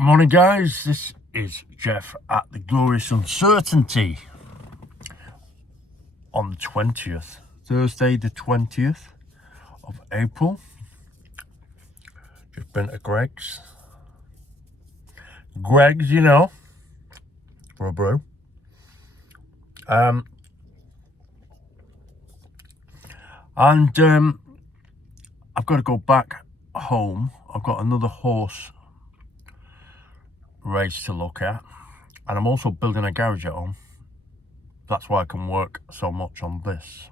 Morning guys, this is Jeff at the Glorious Uncertainty on the 20th, Thursday the 20th of April. Just been to Greg's, you know, for a brew. And I've got to go back home. I've got another horse race to look at, and I'm also building a garage at home. That's why I can work so much on this.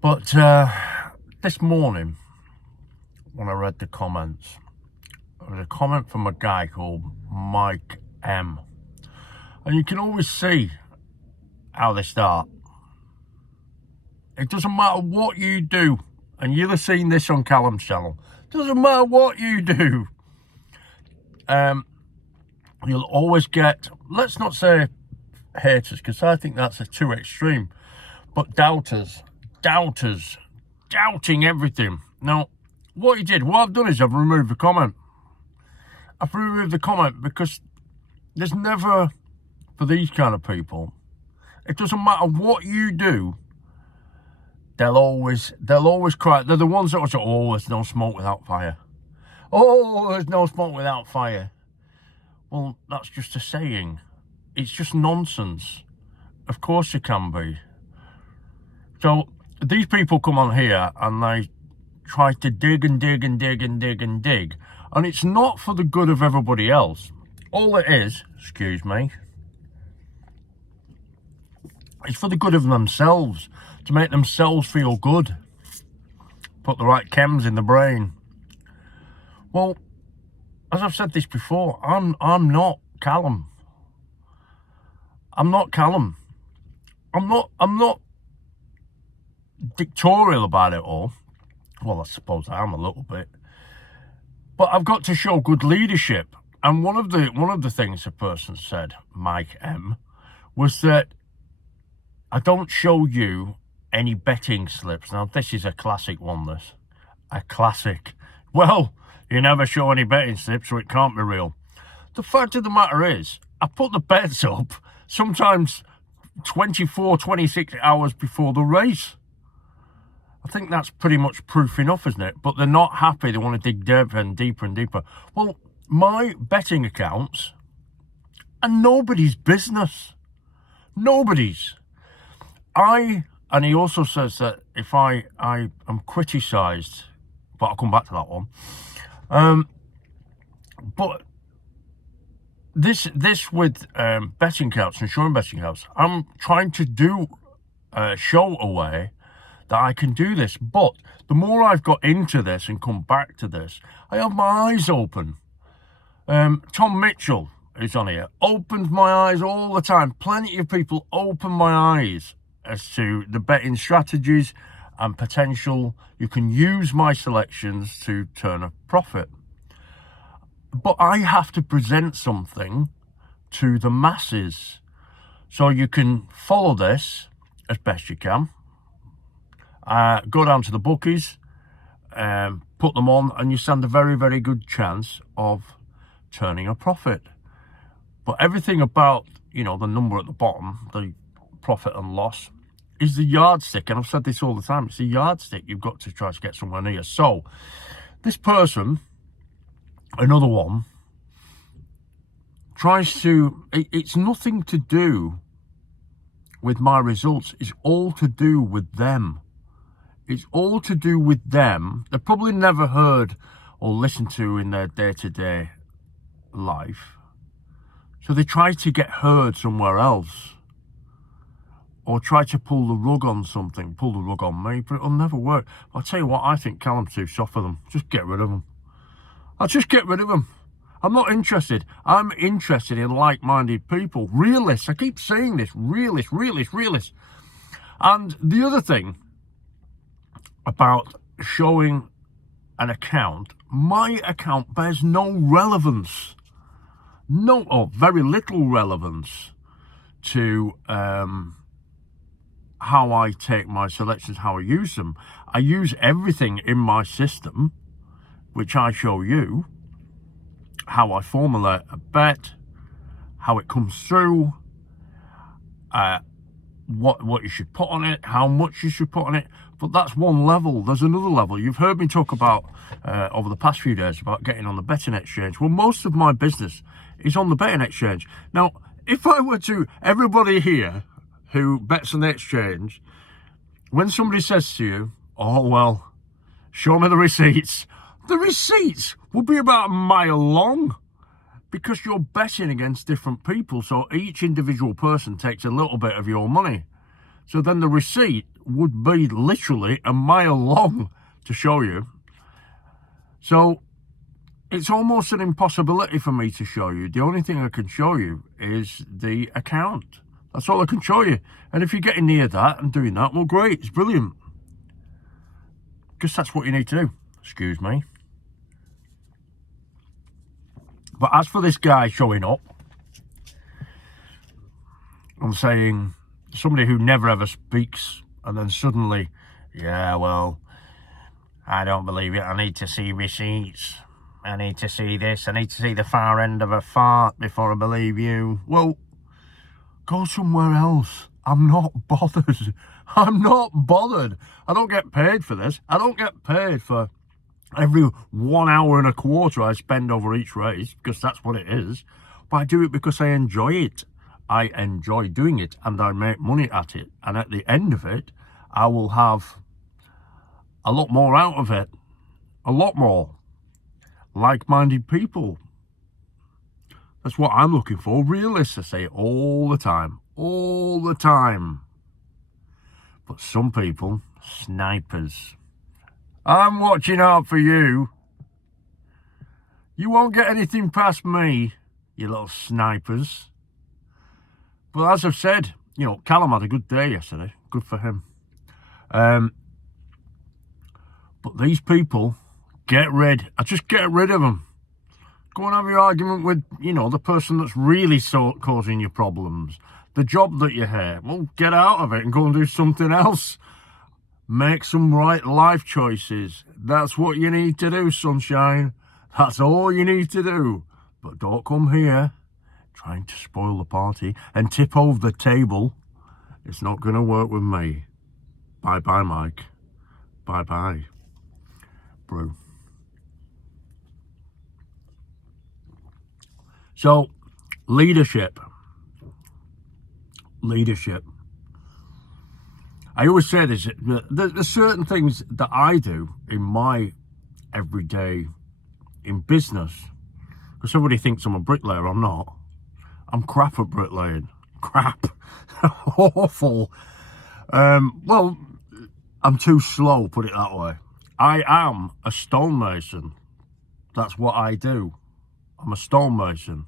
But this morning, when I read the comments, there was a comment from a guy called Mike M. And you can always see how they start. It doesn't matter what you do, and you'll have seen this on Callum's channel. It doesn't matter what you do. You'll always get, let's not say haters, because I think that's a too extreme, but doubters, doubting everything. Now, what I've done is I've removed the comment. I've removed the comment because there's never, for these kind of people, it doesn't matter what you do, they'll always cry. They're the ones that will say, oh, there's no smoke without fire. Oh, there's no smoke without fire. Well, that's just a saying. It's just nonsense. Of course it can be. So these people come on here and they try to dig. And it's not for the good of everybody else. All it is, excuse me, it's for the good of themselves, to make themselves feel good. Put the right chems in the brain. Well, as I've said this before, I'm not Callum. I'm not Callum. I'm not dictatorial about it all. Well, I suppose I am a little bit. But I've got to show good leadership. And one of the things the person said, Mike M, was that I don't show you any betting slips. Now, this is a classic one, this. A classic. Well, you never show any betting slips, so it can't be real. The fact of the matter is, I put the bets up sometimes 24, 26 hours before the race. I think that's pretty much proof enough, isn't it? But they're not happy. They want to dig deeper and deeper and deeper. Well, my betting accounts are nobody's business. Nobody's. And he also says that if I am criticised, but I'll come back to that one. But this with betting accounts and showing betting accounts, I'm trying to show a way that I can do this. But the more I've got into this and come back to this, I have my eyes open. Tom Mitchell is on here, opens my eyes all the time. Plenty of people open my eyes as to the betting strategies and potential. You can use my selections to turn a profit. But I have to present something to the masses. So you can follow this as best you can. Go down to the bookies, put them on, and you stand a very, very good chance of turning a profit. But everything about, the number at the bottom, the profit and loss, is the yardstick. And I've said this all the time. It's the yardstick you've got to try to get somewhere near. So this person, another one, tries to, it's nothing to do with my results. It's all to do with them. It's all to do with them. They've probably never heard or listened to in their day-to-day life. So they try to get heard somewhere else. Or try to pull the rug on something, pull the rug on me, but it'll never work. I'll tell you what, I think Callum's too soft for them. Just get rid of them. I'll just get rid of them. I'm not interested. I'm interested in like-minded people. Realists. I keep saying this. Realists. And the other thing about showing an account, my account bears no relevance. No, or very little relevance to how I take my selections, how I use them. I use everything in my system, which I show you. how I formulate a bet, how it comes through, what you should put on it, how much you should put on it. But that's one level. There's another level. You've heard me talk about over the past few days about getting on the betting exchange. Well, most of my business is on the betting exchange. Now, if I were to, everybody here who bets on the exchange, when somebody says to you, oh, well, show me the receipts will be about a mile long, because you're betting against different people. So each individual person takes a little bit of your money. So then the receipt would be literally a mile long to show you. So it's almost an impossibility for me to show you. The only thing I can show you is the account. That's all I can show you. And if you're getting near that and doing that, well, great, it's brilliant. Because that's what you need to do. Excuse me. But as for this guy showing up, I'm saying somebody who never ever speaks, and then suddenly, yeah, well, I don't believe it. I need to see receipts. I need to see this. I need to see the far end of a fart before I believe you. Well, go somewhere else. I'm not bothered. I'm not bothered. I don't get paid for this. I don't get paid for every 1 hour and a quarter I spend over each race, because that's what it is. But I do it because I enjoy it. I enjoy doing it, and I make money at it. And at the end of it, I will have a lot more out of it. A lot more. Like-minded people. That's what I'm looking for. Realists, I say it all the time. All the time. But some people, snipers. I'm watching out for you. You won't get anything past me, you little snipers. But as I've said, you know, Callum had a good day yesterday. Good for him. But these people, just get rid of them. Go and have your argument with, you know, the person that's really causing you problems. The job that you hate. Well, get out of it and go and do something else. Make some right life choices. That's what you need to do, sunshine. That's all you need to do. But don't come here trying to spoil the party and tip over the table. It's not going to work with me. Bye-bye, Mike. Bye-bye, Brew. So, leadership. I always say this, there's certain things that I do in my everyday, in business, because somebody thinks I'm a bricklayer. I'm not. I'm crap at bricklaying. Crap. Awful. Well, I'm too slow, put it that way. I am a stonemason. That's what I do. I'm a stonemason.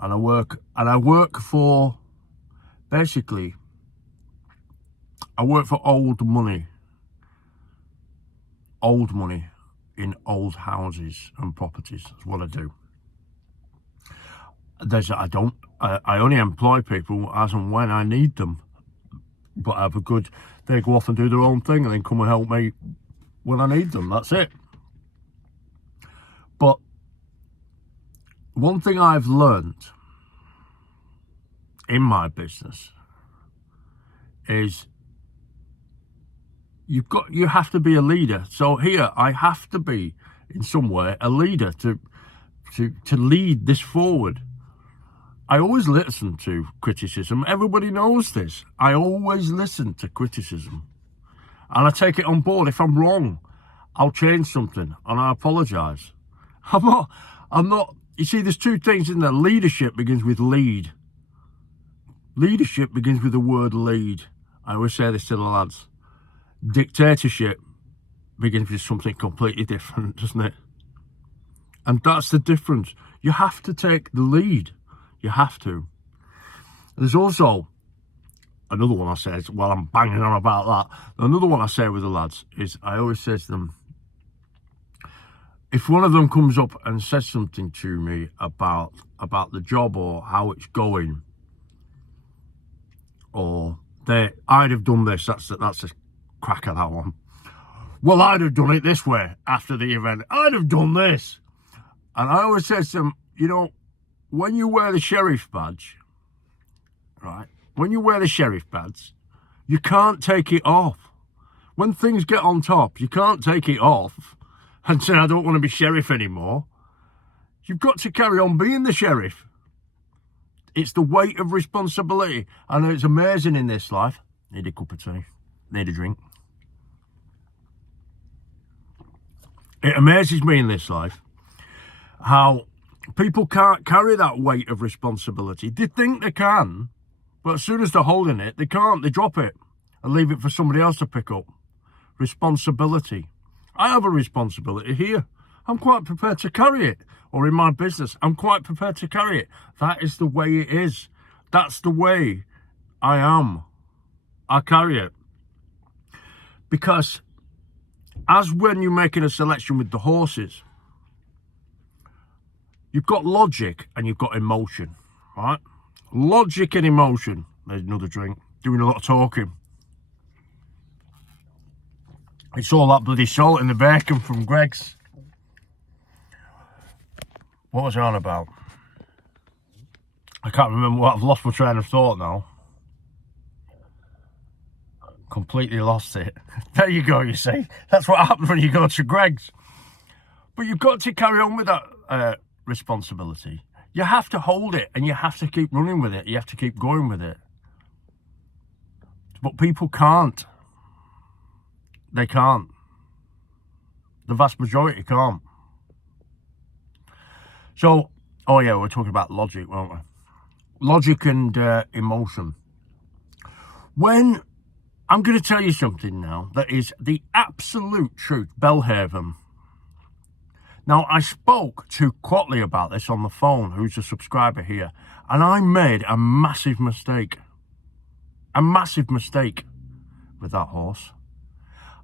And I work for, basically, I work for old money in old houses and properties. That's what I do. I only employ people as and when I need them. But I have they go off and do their own thing and then come and help me when I need them. That's it. But one thing I've learned in my business is you have to be a leader. So here I have to be in some way a leader to lead this forward. I always listen to criticism. Everybody knows this. I always listen to criticism. And I take it on board. If I'm wrong, I'll change something and I apologise. I'm not, you see, there's two things in there. Leadership begins with lead. Leadership begins with the word lead. I always say this to the lads. Dictatorship begins with something completely different, doesn't it? And that's the difference. You have to take the lead. You have to. There's also another one I say, while I'm banging on about that, another one I say with the lads is, I always say to them, if one of them comes up and says something to me about the job or how it's going, or I'd have done this, that's a crack at that one. Well, I'd have done it this way after the event. I'd have done this. And I always say to them, you know, when you wear the sheriff badge, right? When you wear the sheriff badge, you can't take it off. When things get on top, you can't take it off and say, I don't want to be sheriff anymore. You've got to carry on being the sheriff. It's the weight of responsibility. I know it's amazing in this life. Need a cup of tea. Need a drink. It amazes me in this life how people can't carry that weight of responsibility. They think they can, but as soon as they're holding it, they can't. They drop it and leave it for somebody else to pick up. Responsibility. I have a responsibility here. I'm quite prepared to carry it. Or in my business, I'm quite prepared to carry it. That is the way it is. That's the way I am. I carry it. Because as when you're making a selection with the horses, you've got logic and you've got emotion, right? Logic and emotion. There's another drink. Doing a lot of talking. It's all that bloody salt in the bacon from Greg's. What was I on about? I can't remember what. I've lost my train of thought now. Completely lost it. There you go, you see. That's what happens when you go to Greg's. But you've got to carry on with that responsibility. You have to hold it and you have to keep running with it. You have to keep going with it. But people can't. They can't. The vast majority can't. So, oh yeah, we're talking about logic, weren't we? Logic and emotion. When, I'm going to tell you something now that is the absolute truth, Belhaven. Now, I spoke to Quatley about this on the phone, who's a subscriber here, and I made a massive mistake. A massive mistake with that horse.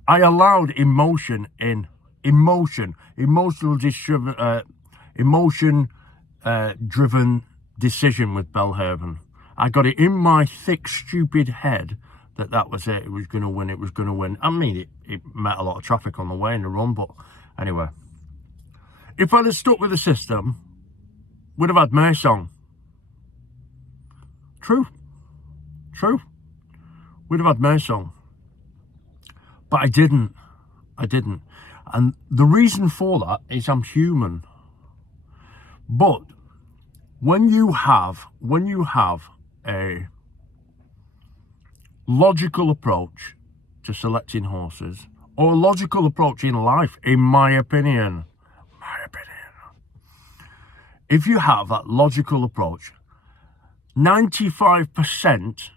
I allowed emotion in. Emotion-driven decision with Belhaven. I got it in my thick, stupid head that was it. It was going to win. It was going to win. I mean, it met a lot of traffic on the way in the run, but anyway. If I'd have stuck with the system, we'd have had Mason. True. We'd have had Mason. But I didn't. And the reason for that is I'm human. But when you have a logical approach to selecting horses, or a logical approach in life, in my opinion, if you have that logical approach, 95%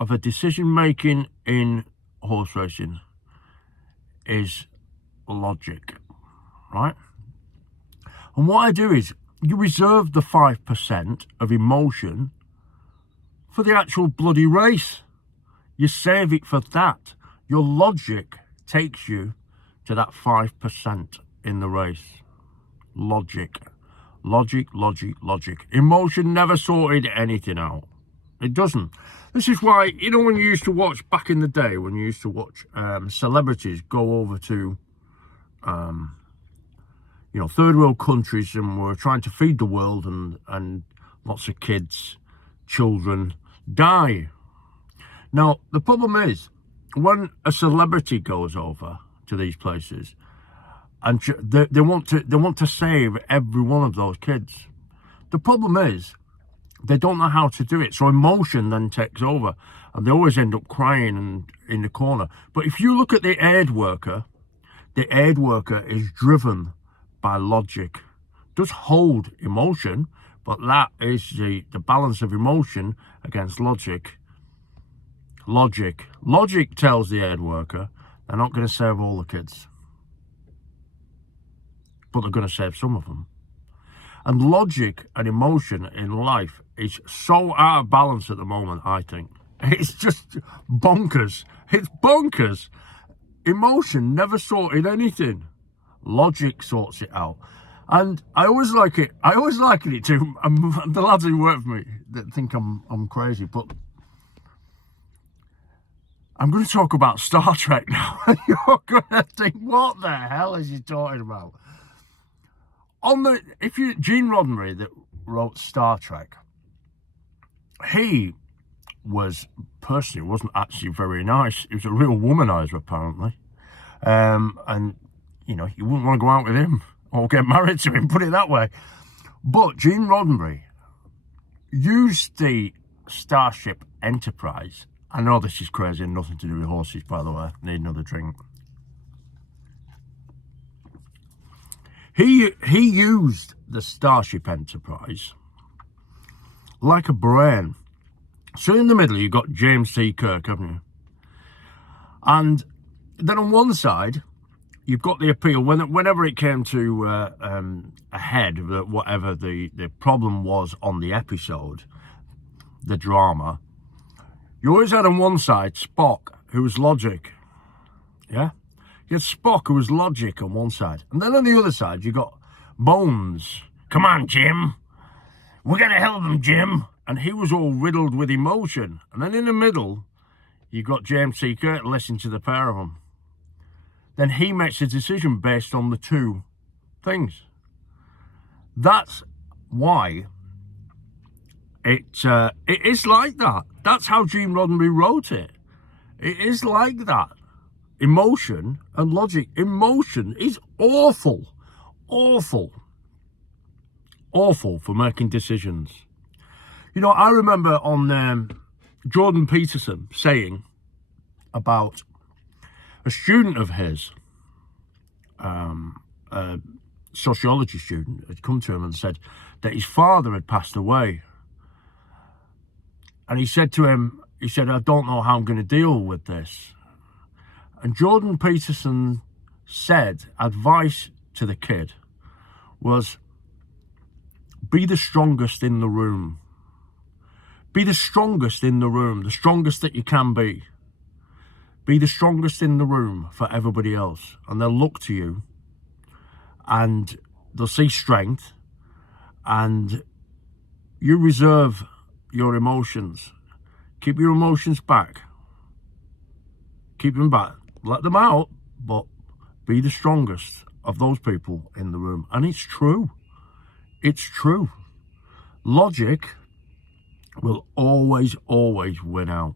of the decision making in horse racing is logic, right? And what I do is you reserve the 5% of emotion for the actual bloody race. You save it for that. Your logic takes you to that 5% in the race. Logic. Emotion never sorted anything out. It doesn't. This is why, you know, when you used to watch back in the day, when you used to watch celebrities go over to you know, third world countries, and we're trying to feed the world, and lots of kids, children die. Now, the problem is, when a celebrity goes over to these places, and they want to save every one of those kids. The problem is, they don't know how to do it, so emotion then takes over, and they always end up crying and in the corner. But if you look at the aid worker is driven by logic. Does hold emotion, but that is the balance of emotion against logic. Logic tells the aid worker they're not going to save all the kids, but they're going to save some of them. And logic and emotion in life is so out of balance at the moment, I think. It's just bonkers. It's bonkers. Emotion never sorted anything. Logic sorts it out. And I always like it. I always liken it to the lads who work for me that think I'm crazy, but I'm going to talk about Star Trek now. You're going to think, what the hell is he talking about? Gene Roddenberry that wrote Star Trek, he wasn't actually very nice. He was a real womanizer, apparently. And, you wouldn't want to go out with him or get married to him, put it that way. But Gene Roddenberry used the Starship Enterprise. I know this is crazy and nothing to do with horses, by the way. I need another drink. He used the Starship Enterprise like a brain. So in the middle, you've got James T. Kirk, haven't you? And then on one side, you've got the appeal. Whenever it came to a head, whatever the problem was on the episode, the drama, you always had on one side Spock, who was logic. Yeah? You had Spock, who was logic on one side. And then on the other side, you got Bones. Come on, Jim. We're going to help him, Jim. And he was all riddled with emotion. And then in the middle, you got James T. Kirk listening to the pair of them. Then he makes a decision based on the two things. That's why it is like that. That's how Gene Roddenberry wrote it. It is like that. Emotion and logic. Emotion is awful. Awful. Awful for making decisions. I remember on Jordan Peterson saying about a student of his, a sociology student, had come to him and said that his father had passed away. And he said to him, I don't know how I'm going to deal with this. And Jordan Peterson said, advice to the kid was, be the strongest in the room. Be the strongest in the room, the strongest that you can be. Be the strongest in the room for everybody else. And they'll look to you and they'll see strength, and you reserve your emotions. Keep your emotions back. Keep them back. Let them out, but be the strongest of those people in the room. And it's true. It's true. Logic will always, always win out.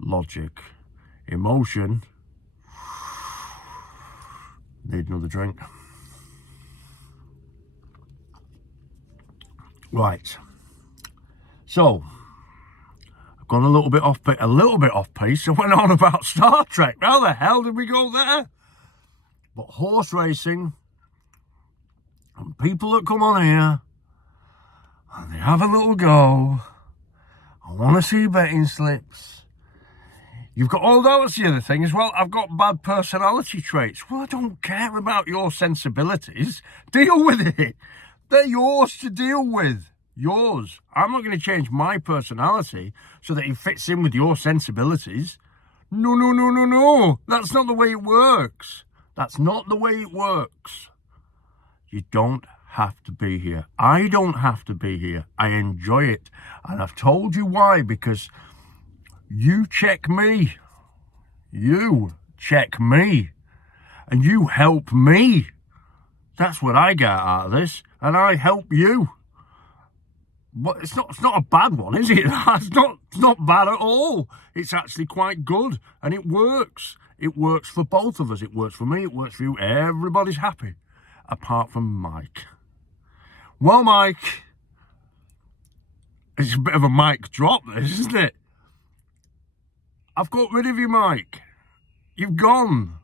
Logic. Emotion. Need another drink. Right. So, I've gone a little bit off pace. I went on about Star Trek. How the hell did we go there? But horse racing, and people that come on here and they have a little go. I want to see betting slips. You've got all those the other thing as well. I've got bad personality traits. Well, I don't care about your sensibilities. Deal with it. They're yours to deal with. Yours. I'm not going to change my personality so that it fits in with your sensibilities. No, no, no, no, no. That's not the way it works. That's not the way it works. You don't have to be here. I don't have to be here. I enjoy it. And I've told you why, because you check me. You check me. And you help me. That's what I get out of this. And I help you. But it's not a bad one, is it? It's not bad at all. It's actually quite good. And it works. It works for both of us. It works for me. It works for you. Everybody's happy. Apart from Mike. Well, Mike, it's a bit of a mic drop, this, isn't it? I've got rid of you, Mike. You've gone.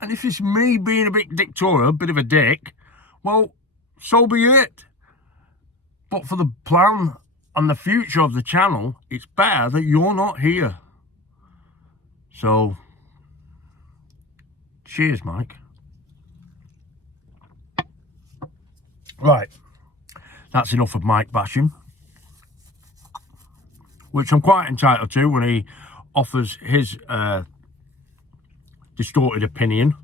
And if it's me being a bit dictatorial, a bit of a dick, well, so be it. But for the plan and the future of the channel, it's better that you're not here. So, cheers, Mike. Right. That's enough of Mike bashing, which I'm quite entitled to when he offers his distorted opinion,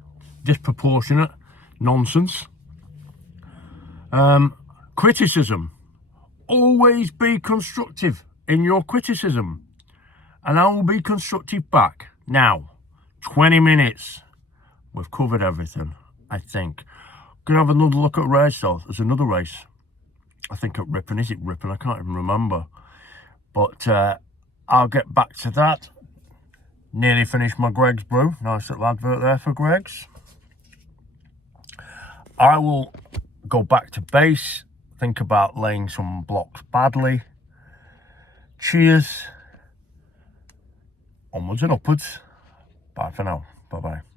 disproportionate nonsense. Criticism. Always be constructive in your criticism, and I will be constructive back. Now, 20 minutes. We've covered everything, I think. Gonna have another look at race though. There's another race, I think at Ripon. Is it Ripon? I can't even remember. But I'll get back to that. Nearly finished my Greggs brew. Nice little advert there for Greggs. I will go back to base, think about laying some blocks badly. Cheers. Onwards and upwards. Bye for now. Bye-bye.